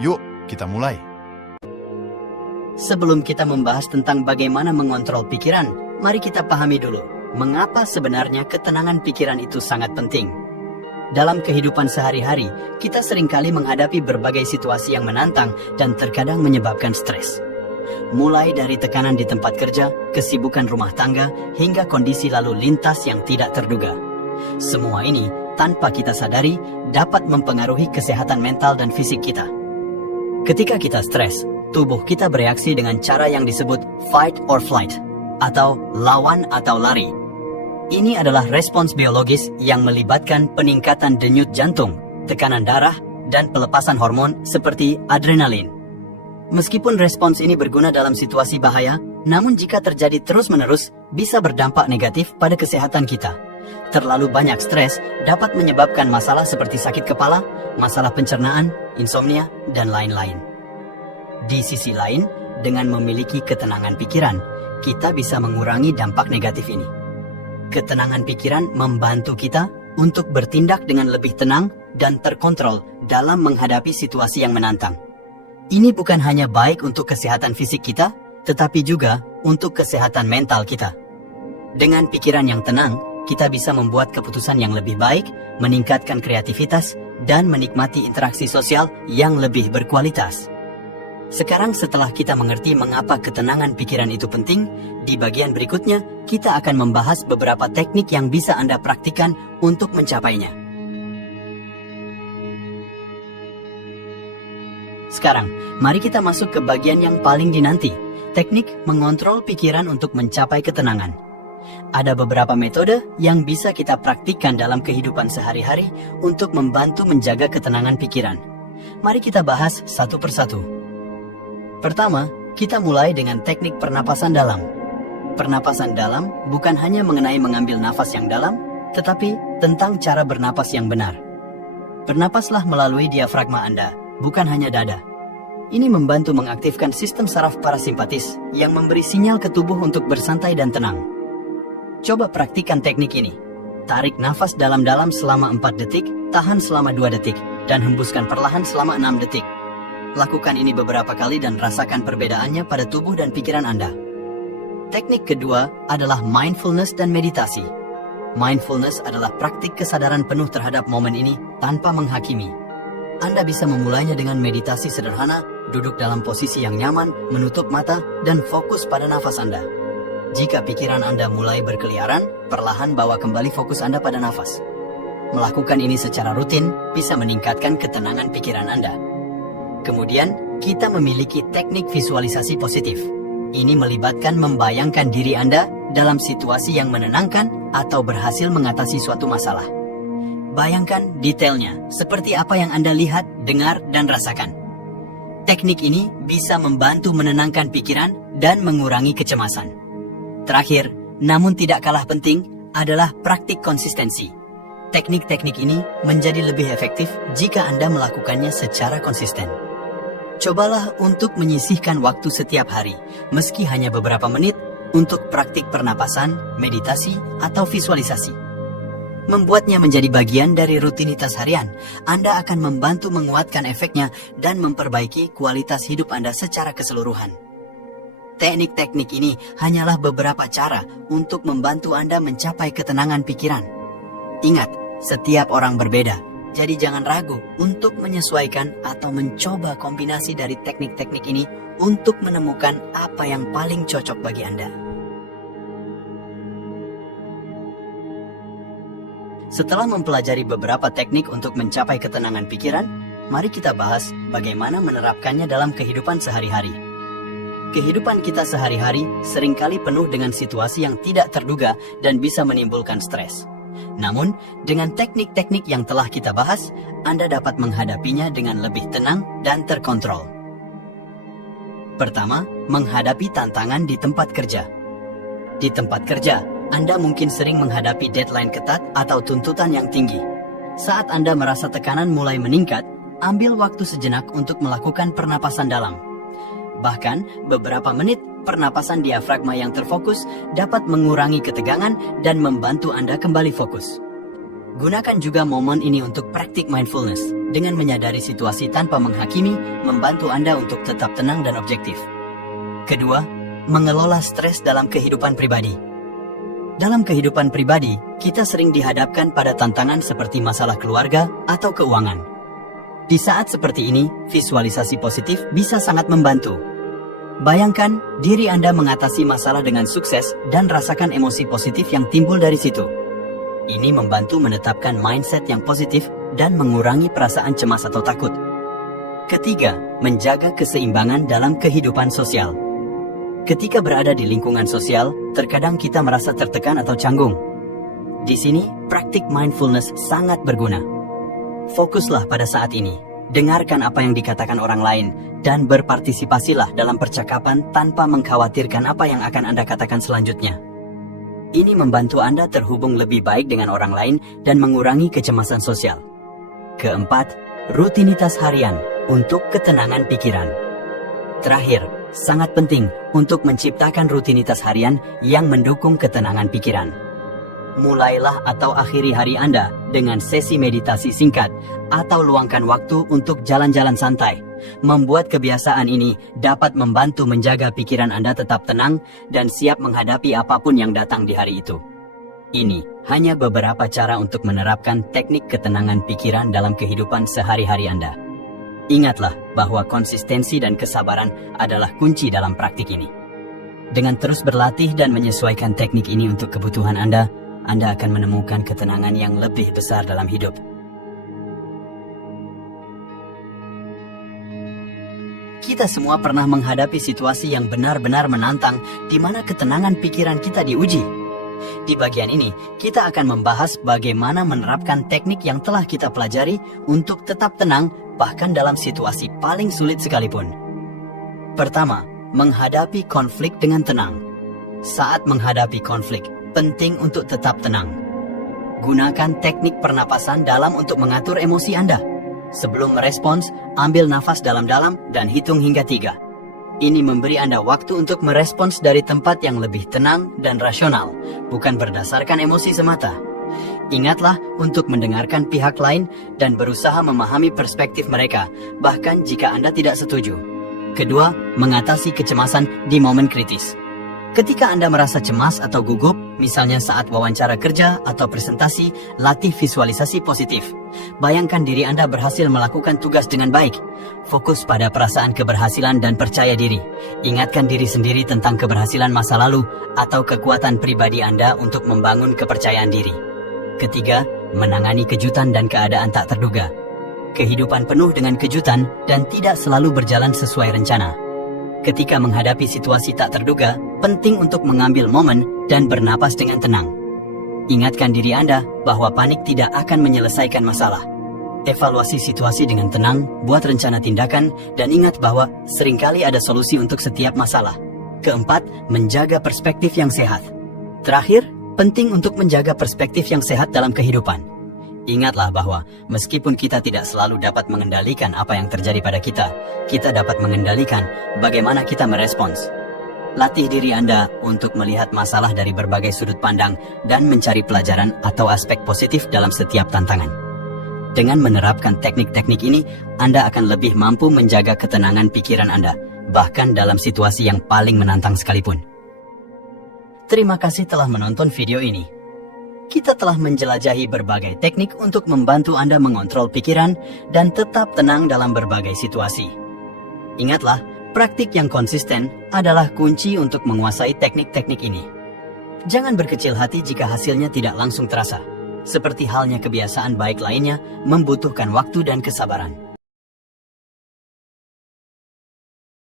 Yuk, kita mulai. Sebelum kita membahas tentang bagaimana mengontrol pikiran, mari kita pahami dulu mengapa sebenarnya ketenangan pikiran itu sangat penting. Dalam kehidupan sehari-hari, kita seringkali menghadapi berbagai situasi yang menantang dan terkadang menyebabkan stres. Mulai dari tekanan di tempat kerja, kesibukan rumah tangga, hingga kondisi lalu lintas yang tidak terduga. Semua ini, tanpa kita sadari, dapat mempengaruhi kesehatan mental dan fisik kita. Ketika kita stres, tubuh kita bereaksi dengan cara yang disebut fight or flight, atau lawan atau lari. Ini adalah respons biologis yang melibatkan peningkatan denyut jantung, tekanan darah, dan pelepasan hormon seperti adrenalin. Meskipun respons ini berguna dalam situasi bahaya, namun jika terjadi terus-menerus, bisa berdampak negatif pada kesehatan kita. Terlalu banyak stres dapat menyebabkan masalah seperti sakit kepala, masalah pencernaan, insomnia, dan lain-lain. Di sisi lain, dengan memiliki ketenangan pikiran, kita bisa mengurangi dampak negatif ini. Ketenangan pikiran membantu kita untuk bertindak dengan lebih tenang dan terkontrol dalam menghadapi situasi yang menantang. Ini bukan hanya baik untuk kesehatan fisik kita, tetapi juga untuk kesehatan mental kita. Dengan pikiran yang tenang, kita bisa membuat keputusan yang lebih baik, meningkatkan kreativitas, dan menikmati interaksi sosial yang lebih berkualitas. Sekarang setelah kita mengerti mengapa ketenangan pikiran itu penting, di bagian berikutnya kita akan membahas beberapa teknik yang bisa Anda praktikkan untuk mencapainya. Sekarang, mari kita masuk ke bagian yang paling dinanti, teknik mengontrol pikiran untuk mencapai ketenangan. Ada beberapa metode yang bisa kita praktikkan dalam kehidupan sehari-hari untuk membantu menjaga ketenangan pikiran. Mari kita bahas satu persatu. Pertama, kita mulai dengan teknik pernapasan dalam. Pernapasan dalam bukan hanya mengenai mengambil nafas yang dalam, tetapi tentang cara bernapas yang benar. Bernapaslah melalui diafragma Anda, bukan hanya dada. Ini membantu mengaktifkan sistem saraf parasimpatis yang memberi sinyal ke tubuh untuk bersantai dan tenang. Coba praktikkan teknik ini. Tarik nafas dalam-dalam selama 4 detik, tahan selama 2 detik, dan hembuskan perlahan selama 6 detik. Lakukan ini beberapa kali dan rasakan perbedaannya pada tubuh dan pikiran Anda. Teknik kedua adalah mindfulness dan meditasi. Mindfulness adalah praktik kesadaran penuh terhadap momen ini tanpa menghakimi. Anda bisa memulainya dengan meditasi sederhana, duduk dalam posisi yang nyaman, menutup mata, dan fokus pada nafas Anda. Jika pikiran Anda mulai berkeliaran, perlahan bawa kembali fokus Anda pada nafas. Melakukan ini secara rutin bisa meningkatkan ketenangan pikiran Anda. Kemudian, kita memiliki teknik visualisasi positif. Ini melibatkan membayangkan diri Anda dalam situasi yang menenangkan atau berhasil mengatasi suatu masalah. Bayangkan detailnya, seperti apa yang Anda lihat, dengar, dan rasakan. Teknik ini bisa membantu menenangkan pikiran dan mengurangi kecemasan. Terakhir, namun tidak kalah penting, adalah praktik konsistensi. Teknik-teknik ini menjadi lebih efektif jika Anda melakukannya secara konsisten. Cobalah untuk menyisihkan waktu setiap hari, meski hanya beberapa menit, untuk praktik pernapasan, meditasi, atau visualisasi. Membuatnya menjadi bagian dari rutinitas harian, Anda akan membantu menguatkan efeknya dan memperbaiki kualitas hidup Anda secara keseluruhan. Teknik-teknik ini hanyalah beberapa cara untuk membantu Anda mencapai ketenangan pikiran. Ingat, setiap orang berbeda, jadi jangan ragu untuk menyesuaikan atau mencoba kombinasi dari teknik-teknik ini untuk menemukan apa yang paling cocok bagi Anda. Setelah mempelajari beberapa teknik untuk mencapai ketenangan pikiran, mari kita bahas bagaimana menerapkannya dalam kehidupan sehari-hari. Kehidupan kita sehari-hari seringkali penuh dengan situasi yang tidak terduga dan bisa menimbulkan stres. Namun, dengan teknik-teknik yang telah kita bahas, Anda dapat menghadapinya dengan lebih tenang dan terkontrol. Pertama, menghadapi tantangan di tempat kerja. Di tempat kerja, Anda mungkin sering menghadapi deadline ketat atau tuntutan yang tinggi. Saat Anda merasa tekanan mulai meningkat, ambil waktu sejenak untuk melakukan pernapasan dalam. Bahkan, beberapa menit pernapasan diafragma yang terfokus dapat mengurangi ketegangan dan membantu Anda kembali fokus. Gunakan juga momen ini untuk praktik mindfulness. dengan menyadari situasi tanpa menghakimi, membantu Anda untuk tetap tenang dan objektif. Kedua, mengelola stres dalam kehidupan pribadi. Dalam kehidupan pribadi, kita sering dihadapkan pada tantangan seperti masalah keluarga atau keuangan. Di saat seperti ini, visualisasi positif bisa sangat membantu. Bayangkan diri Anda mengatasi masalah dengan sukses dan rasakan emosi positif yang timbul dari situ. Ini membantu menetapkan mindset yang positif dan mengurangi perasaan cemas atau takut. Ketiga, menjaga keseimbangan dalam kehidupan sosial. Ketika berada di lingkungan sosial, terkadang kita merasa tertekan atau canggung. Di sini, praktik mindfulness sangat berguna. Fokuslah pada saat ini, dengarkan apa yang dikatakan orang lain, dan berpartisipasilah dalam percakapan tanpa mengkhawatirkan apa yang akan Anda katakan selanjutnya. Ini membantu Anda terhubung lebih baik dengan orang lain dan mengurangi kecemasan sosial. Keempat, rutinitas harian untuk ketenangan pikiran. Terakhir, sangat penting untuk menciptakan rutinitas harian yang mendukung ketenangan pikiran. Mulailah atau akhiri hari Anda dengan sesi meditasi singkat atau luangkan waktu untuk jalan-jalan santai. Membuat kebiasaan ini dapat membantu menjaga pikiran Anda tetap tenang dan siap menghadapi apapun yang datang di hari itu. Ini hanya beberapa cara untuk menerapkan teknik ketenangan pikiran dalam kehidupan sehari-hari Anda. Ingatlah bahwa konsistensi dan kesabaran adalah kunci dalam praktik ini. Dengan terus berlatih dan menyesuaikan teknik ini untuk kebutuhan Anda akan menemukan ketenangan yang lebih besar dalam hidup. Kita semua pernah menghadapi situasi yang benar-benar menantang di mana ketenangan pikiran kita diuji. Di bagian ini, kita akan membahas bagaimana menerapkan teknik yang telah kita pelajari untuk tetap tenang bahkan dalam situasi paling sulit sekalipun. Pertama, menghadapi konflik dengan tenang. Saat menghadapi konflik, penting untuk tetap tenang. Gunakan teknik pernapasan dalam untuk mengatur emosi Anda. Sebelum merespons, ambil nafas dalam-dalam dan hitung hingga 3. Ini memberi Anda waktu untuk merespons dari tempat yang lebih tenang dan rasional, bukan berdasarkan emosi semata. Ingatlah untuk mendengarkan pihak lain dan berusaha memahami perspektif mereka, bahkan jika Anda tidak setuju. Kedua, mengatasi kecemasan di momen kritis. Ketika Anda merasa cemas atau gugup, misalnya saat wawancara kerja atau presentasi, latih visualisasi positif. Bayangkan diri Anda berhasil melakukan tugas dengan baik. Fokus pada perasaan keberhasilan dan percaya diri. Ingatkan diri sendiri tentang keberhasilan masa lalu atau kekuatan pribadi Anda untuk membangun kepercayaan diri. Ketiga, menangani kejutan dan keadaan tak terduga. Kehidupan penuh dengan kejutan dan tidak selalu berjalan sesuai rencana. Ketika menghadapi situasi tak terduga, penting untuk mengambil momen dan bernapas dengan tenang. Ingatkan diri Anda bahwa panik tidak akan menyelesaikan masalah. Evaluasi situasi dengan tenang, buat rencana tindakan, dan ingat bahwa seringkali ada solusi untuk setiap masalah. Keempat, menjaga perspektif yang sehat. Terakhir, penting untuk menjaga perspektif yang sehat dalam kehidupan. Ingatlah bahwa meskipun kita tidak selalu dapat mengendalikan apa yang terjadi pada kita dapat mengendalikan bagaimana kita merespons. Latih diri Anda untuk melihat masalah dari berbagai sudut pandang dan mencari pelajaran atau aspek positif dalam setiap tantangan. Dengan menerapkan teknik-teknik ini, Anda akan lebih mampu menjaga ketenangan pikiran Anda, bahkan dalam situasi yang paling menantang sekalipun. Terima kasih telah menonton video ini. Kita telah menjelajahi berbagai teknik untuk membantu Anda mengontrol pikiran dan tetap tenang dalam berbagai situasi. Ingatlah, praktik yang konsisten adalah kunci untuk menguasai teknik-teknik ini. Jangan berkecil hati jika hasilnya tidak langsung terasa. Seperti halnya kebiasaan baik lainnya, membutuhkan waktu dan kesabaran.